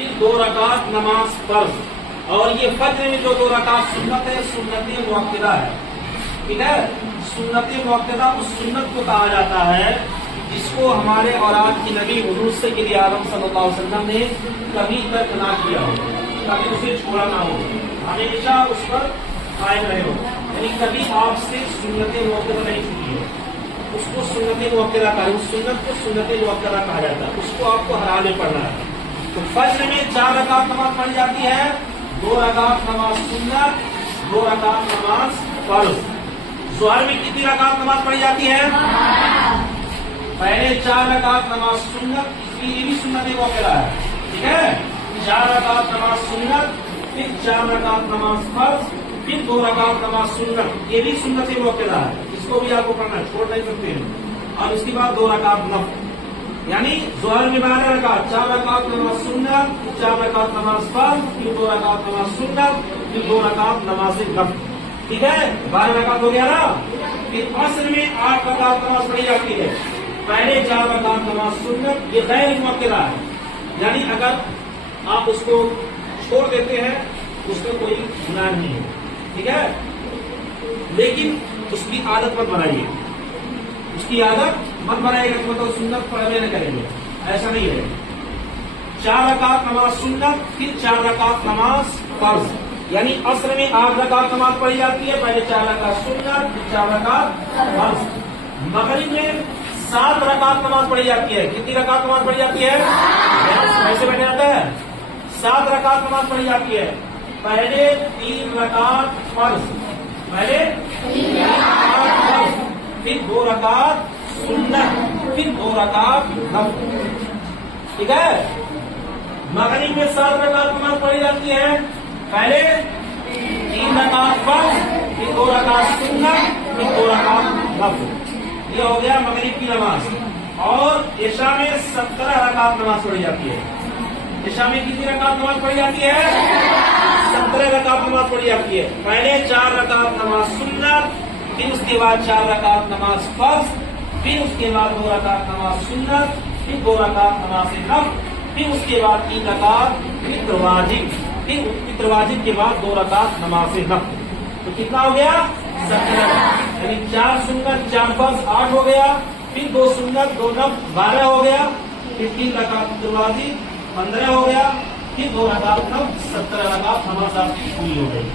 پھر 2 رکعت نماز فرض. اور یہ فجر میں جو 2 رکعت سنت ہے سنت مؤکدہ ہے. ٹھیک ہے, سنت مؤکدہ اس سنت کو کہا جاتا ہے جس کو ہمارے اور آج کی نبی حضور سید عالم صلی اللہ علیہ وسلم نے کبھی تک نہ کیا ہو, کبھی اسے چھوڑا نہ ہو, ہمیشہ اس پر قائم رہے ہو. یعنی کبھی آپ سے سنت مؤکدہ نہیں چھوٹی ہے, اس کو سنت مؤکدہ کہا, اس سنت کو سنت مؤکدہ کہا جاتا ہے. اس کو آپ کو ہر حال میں پڑھنا ہے. تو فجر میں 4 رکعت نماز پڑھی جاتی ہے, 2 رکعت نماز سنت, 2 رکعت نماز فرض. ظہر میں کتنی رکعت نماز پڑھی جاتی ہے؟ پہلے 4 رکعت نماز سنت, اس لیے یہ بھی سنت مؤکدہ ہے. ٹھیک ہے, 4 رکعت نماز سنت, پھر 4 رکعت نماز فرض, پھر 2 رکعت نماز سنت, یہ بھی سنت مؤکدہ ہے. اس کو بھی آپ کو پڑھنا ہے, چھوڑ نہیں سکتے ہیں. اور اس کے بعد 2 رکعت نفل, یعنی ظہر میں 12 رکعت, 4 رکعت نماز سنت, 4 رکعت نماز فرض, پھر 2 رکعت نماز سنت, پھر 2 رکعت نماز نفل. ٹھیک ہے, 12 رکعت ہو گیا نا. پھر عصر میں 8 رکعت نماز پڑھی جاتی ہے. پہلے 4 رکعت نماز سنت, یہ غیر مؤکدہ ہے, یعنی اگر آپ اس کو چھوڑ دیتے ہیں اس میں کوئی گناہ نہیں ہے. ٹھیک ہے, لیکن اس کی عادت مت بنائیے, اس کی عادت مت بنائیے گا, مطلب سنت پڑھنے نہ کریں گے, ایسا نہیں ہے. 4 رکعت نماز سنت, پھر 4 رکعت نماز فرض, یعنی عصر میں 8 رکعت نماز پڑھی جاتی ہے, پہلے 4 رکعت سنت, پھر 4 رکعت فرض. مغرب میں 7 رکعت نماز پڑھی جاتی ہے. کتنی رکعت نماز پڑھی جاتی ہے؟ ایسے بیٹھے جاتا ہے, 7 رکعت نماز پڑھی جاتی ہے. پہلے 3 رکعت فرض, پہلے 3 رکعت فرض, پھر 2 رکعت سنت, پھر 2 رکعت نفل. ٹھیک ہے, مغرب میں 7 رکعت نماز پڑھی جاتی ہے. پہلے 3 رکعت فرض, پھر 2 رکعت سنت, پھر 2 رکعت نفل. یہ ہو گیا مغرب کی نماز. اور عشاء میں 17 رکعت نماز پڑھی جاتی ہے. عشاء میں کتنی رکعت نماز پڑھی جاتی ہے؟ 17 رکعت نماز پڑھی جاتی ہے. پہلے 4 رکعت نماز سنت, پھر اس کے بعد 4 رکعت نماز فرض, پھر اس کے بعد 2 رکعت نماز سنت, پھر 2 رکعت نماز نفل, پھر اس کے بعد 3 رکعت فطر واجب, پھر فطر واجب کے بعد 2 رکعت نماز نفل. تو کتنا ہو گیا؟ 17. یعنی 4 سنت 4 فرض 8 ہو گیا, پھر 2 سنت 2 نفل 12 ہو گیا, پھر 3 رکعت فطر واجب 15 ہو گیا, پھر 2 رکعت نفل 17 رکعت نماز آپ کی پوری ہو گئی.